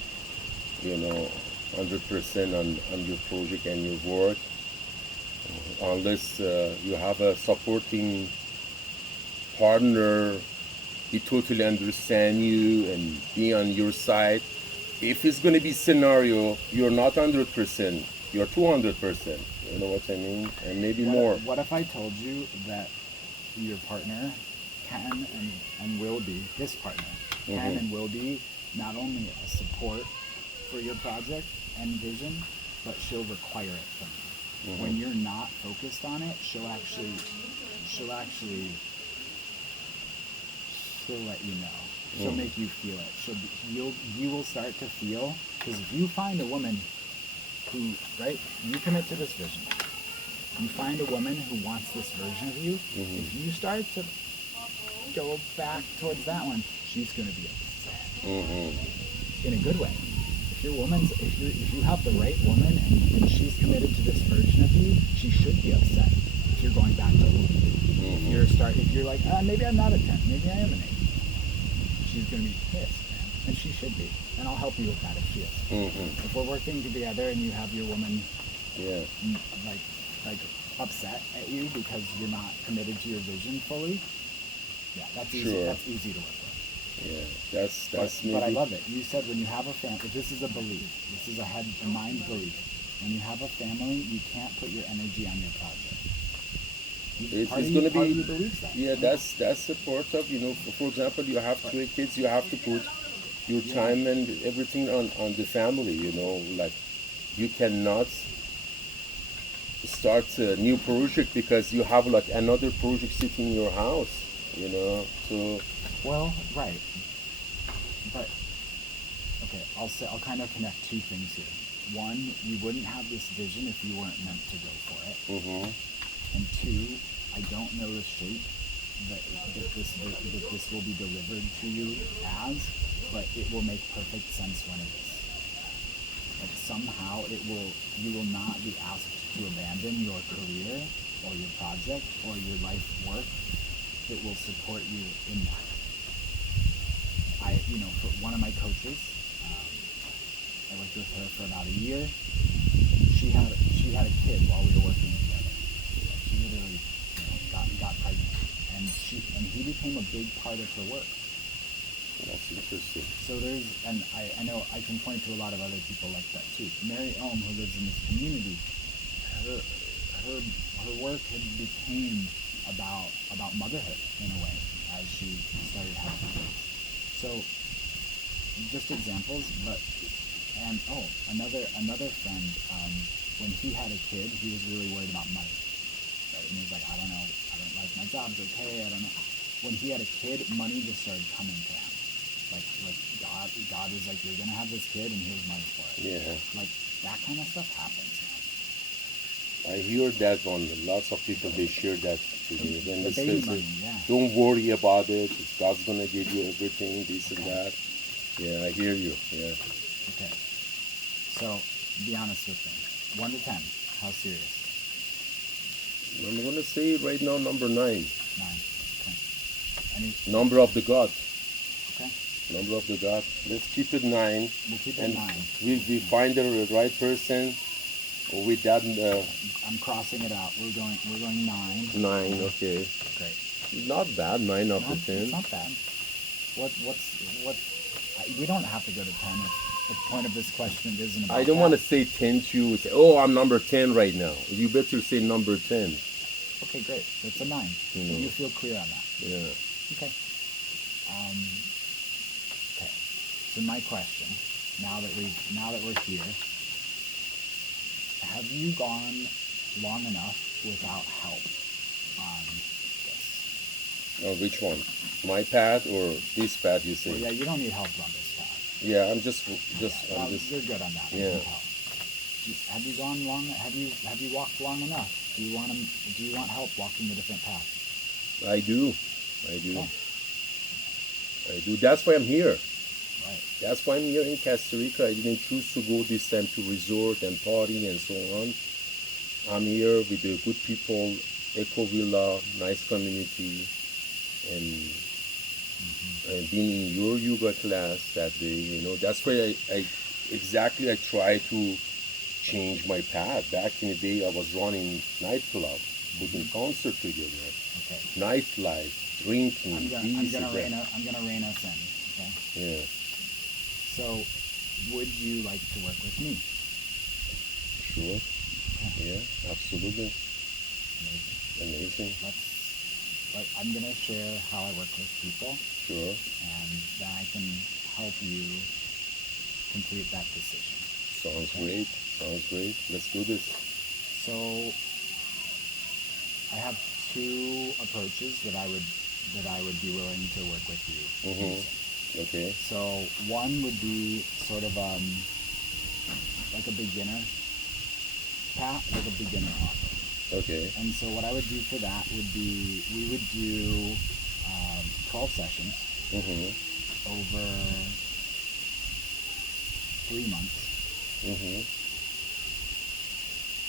100% on your project and your work, unless you have a supporting partner. He totally understand you and be on your side. If it's going to be scenario, you're not 100%, you're 200%. You know what I mean? And maybe more. What if I told you that your partner can and will be, this partner, can and will be not only a support for your project and vision, but she'll require it from you. When you're not focused on it, she'll actually let you know. She'll make you feel it. You will start to feel, because if you find a woman who, you commit to this vision, you find a woman who wants this version of you, if you start to go back towards that one, she's going to be upset. In a good way. If you have the right woman and she's committed to this version of you, she should be upset if you're going back to who you. If you're like, maybe I'm not a 10, maybe I am an 8. She's going to be pissed, man. And she should be. And I'll help you with that if she is. If we're working together and you have your woman upset at you because you're not committed to your vision fully, that's easy. That's easy to work with. Yeah, that's maybe. But I love it. You said when you have a family, this is a belief. This is a mind belief. When you have a family, you can't put your energy on your project. It's going to be. That. Yeah, that's a part of, for example, you have 3 kids, you have to put your time and everything on the family, you cannot start a new project because you have like another project sitting in your house, you know. So Well, right. But okay, I'll kind of connect two things here. One, you wouldn't have this vision if you weren't meant to go for it. And two, I don't know the shape that this will be delivered to you as, but it will make perfect sense when it is. Like somehow you will not be asked to abandon your career or your project or your life work. It will support you in that. For one of my coaches, I worked with her for about a year. She had a kid while we were working together. She literally, got pregnant, and he became a big part of her work. that's interesting. So I know I can point to a lot of other people like that too. Mary Elm, who lives in this community, her work had became about motherhood in a way as she started having kids. So just examples, another friend, when he had a kid, he was really worried about money. Right? And he was like, I don't know, I don't like my job's okay, I don't know. When he had a kid, money just started coming to him. Like God was like, you're gonna have this kid, and here's money for it. Yeah. Like that kind of stuff happens now. I hear that one. Lots of people they share that to me. When The they baby say, money, yeah. don't worry about it. God's gonna give you everything, this and Okay. that. Yeah, I hear you. Yeah. Okay. So be honest with me. 1 to 10. How serious? I'm gonna say right now number 9. 9. Okay. Number of the God. Okay. Number of the God. Let's keep it 9. We'll keep it And 9. we find the right person. With that, I'm crossing it out. We're going 9. 9. Okay. Great. Not bad. 9 out of 10. It's not bad. What? We don't have to go to 10. The point of this question isn't about I don't want to say 10 to say, oh, I'm number 10 right now. You better say number 10. Okay, great. That's a 9. You feel clear on that. Yeah. Okay. Okay. So my question, now that we're here, have you gone long enough without help on this? Oh, which one? My path or this path? You say? Well, yeah, you don't need help on this path. Yeah, I'm just. You're good on that. Yeah. Help. Have you gone long? Have you walked long enough? Do you want help walking a different path? I do. Okay. I do. That's why I'm here. Right. That's why I'm here in Costa Rica. I didn't choose to go this time to resort and party and so on. I'm here with the good people, Eco Villa, nice community, and being in your yoga class that day. That's why I try to change my path. Back in the day, I was running nightclub, putting concert together, Okay. nightlife, drinking, I'm gonna rein us in. Okay. Yeah. So, would you like to work with me? Sure. Okay. Yeah, absolutely. Amazing. I'm gonna share how I work with people, Sure. and then I can help you complete that decision. Sounds great. Let's do this. So, I have 2 approaches that I would be willing to work with you. Okay. So one would be sort of like a beginner path, like a beginner offer. Okay. And so what I would do for that would be we would do 12 sessions over 3 months.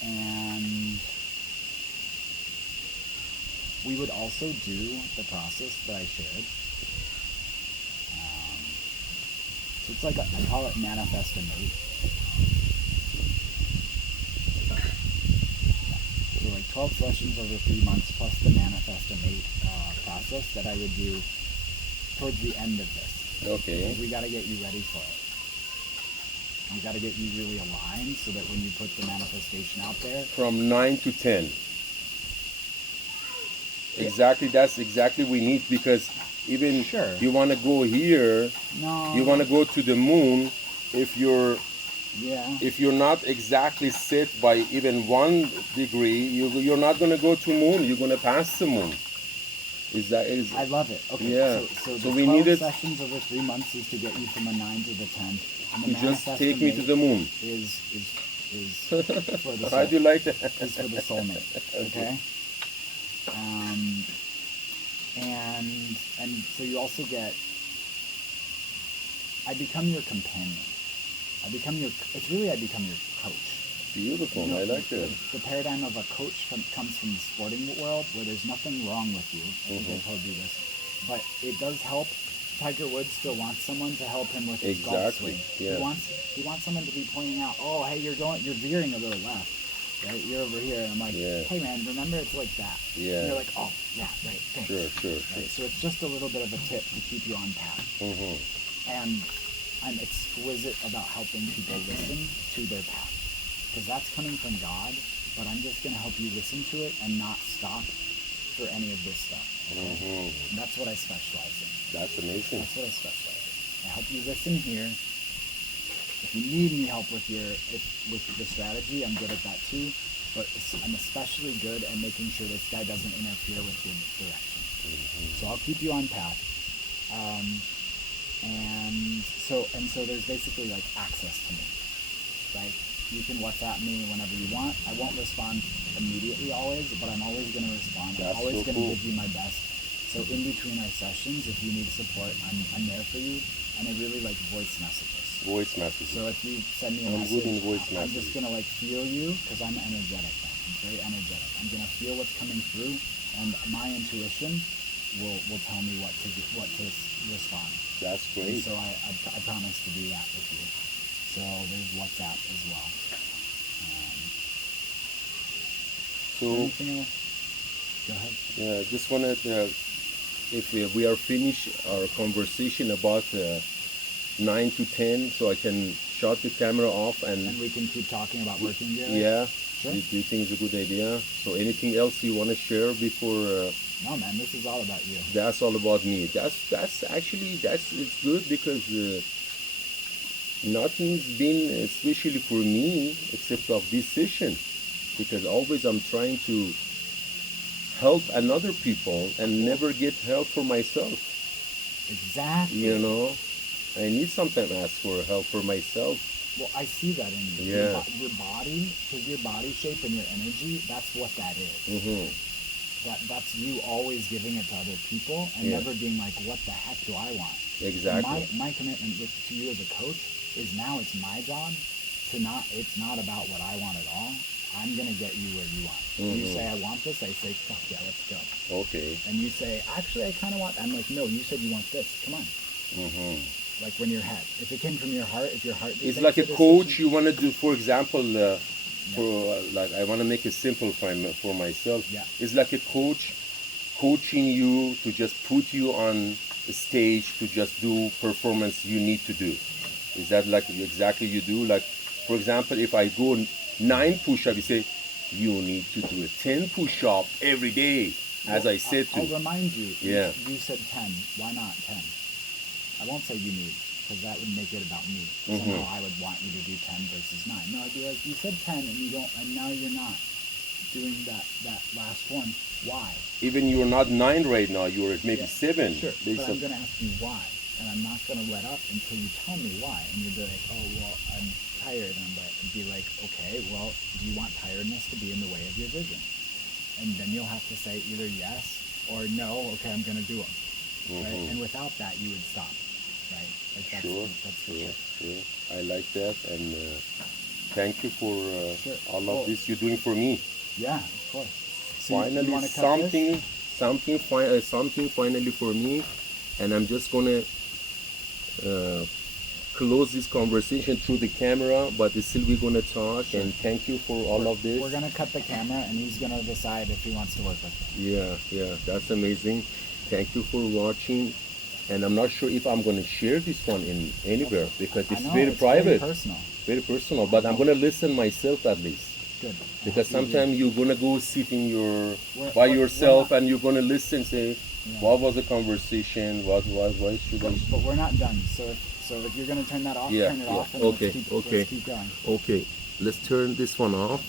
And we would also do the process that I shared. So it's like I call it manifest and mate. So like 12 sessions over 3 months plus the manifest and mate process that I would do towards the end of this. Okay. Because we got to get you ready for it. We got to get you really aligned so that when you put the manifestation out there. From 9 to 10. Exactly. That's exactly we need, because even Sure. you want to go here, No. you want to go to the moon. If you're Yeah. If you're not exactly set by even 1 degree, you're not gonna go to moon. You're gonna pass the moon. Is I love it. Okay, yeah. so So the we 12 needed sessions over 3 months is to get you from a 9 to the 10. And the to just manifest take and me to mate the moon. is for the How soul. do you like that? Is for the soulmate. Okay. Um, and so you also get. I become your companion. I become your. It's really I become your coach. Beautiful. You know, I like that. the paradigm of a coach comes from the sporting world, where there's nothing wrong with you. I think I told you this, but it does help. Tiger Woods still wants someone to help him with his golf Exactly. swing. Yeah. He wants someone to be pointing out, oh, hey, you're veering a little left, right? You're over here, and I'm like, Yeah. hey, man, remember it's like that. Yeah. And you're like, oh, yeah, right, thanks. Sure. Right? So it's just a little bit of a tip to keep you on path. And I'm exquisite about helping people listen to their path, because that's coming from God. But I'm just going to help you listen to it and not stop for any of this stuff. Okay? And that's what I specialize in. That's amazing. That's what I specialize in. I help you listen here. If you need any help with with the strategy, I'm good at that too. But I'm especially good at making sure this guy doesn't interfere with your direction. So I'll keep you on path. And so there's basically like access to me, right? You can WhatsApp me whenever you want. I won't respond immediately always, but I'm always going to respond. That's I'm always so going to cool. give you my best. So in between our sessions, if you need support, I'm there for you. And I really like voice messages. Voice messages. So if you send me a I'm message, good in voice I'm just messages. going to like feel you, because I'm energetic. I'm very energetic. I'm going to feel what's coming through, and my intuition will tell me what to respond. That's And great. so I promise to do that with you. So there's WhatsApp as well. So Anything else? Go ahead. yeah, just wanted if we are finished our conversation about 9 to 10, so I can shut the camera off And and we can keep talking about working together. yeah. Sure. Do you think it's a good idea? So anything else you want to share before? No, man, this is all about you. That's all about me. That's actually it's good because nothing's been especially for me except of this session, because always I'm trying to help another people and never get help for myself. Exactly. You know, I need sometimes ask for help for myself. Well, I see that in you. Yeah. Your body, because your body shape and your energy, that's what that is. That's you always giving it to other people and Yeah. never being like, what the heck do I want? Exactly. My commitment to you as a coach is now it's my job to it's not about what I want at all. I'm going to get you where you want. You say, I want this. I say, fuck yeah, let's go. Okay. And you say, actually, I kind of want, I'm like, no, you said you want this. Come on. Like when your head, if it came from your heart, if your heart It's makes like a decision- coach. You want to do, for example, like I want to make it simple for myself. Yeah. It's like a coach coaching you to just put you on the stage to just do performance you need to do. Is that like exactly you do? Like, for example, if I go 9 push-up, you say you need to do a 10 push-up every day, as I said I'll to. remind you. Yeah. You said 10. Why not 10? I won't say you need, because that would make it about me. Somehow I would want you to do 10 versus 9. No, I'd be like, you said 10 and you don't, and now you're not doing that last one. Why? Even you're not 9 right now, you're at maybe 7. Sure, There's but some- I'm going to ask you why, and I'm not going to let up until you tell me why. And you'll be like, oh, well, I'm tired. And I'd be like, okay, well, do you want tiredness to be in the way of your vision? And then you'll have to say either yes or no, okay, I'm going to do them. Right? And without that, you would stop. Right? Like that's Sure, that's the sure, trick. sure. I like that, and thank you for Sure. all Well, of this you're doing for me. Yeah, of course. So you Finally, wanna cut this? something finally for me, and I'm just gonna close this conversation through the camera, but still we're gonna talk. And thank you for all of this. We're gonna cut the camera, and he's gonna decide if he wants to work with me. Yeah, that's amazing. Thank you for watching. And I'm not sure if I'm going to share this one in anywhere because I it's know, very it's private, very personal. very personal. But I'm going to listen myself at least. Good. Because sometimes you're gonna go sit in your We're- by we're- yourself we're and you're gonna listen, say, Yeah. what was the conversation? Why should I? But we're not done. So if you're gonna turn that off, Yeah, turn it yeah. off, and Okay, let's okay. keep going. Okay, let's turn this one off.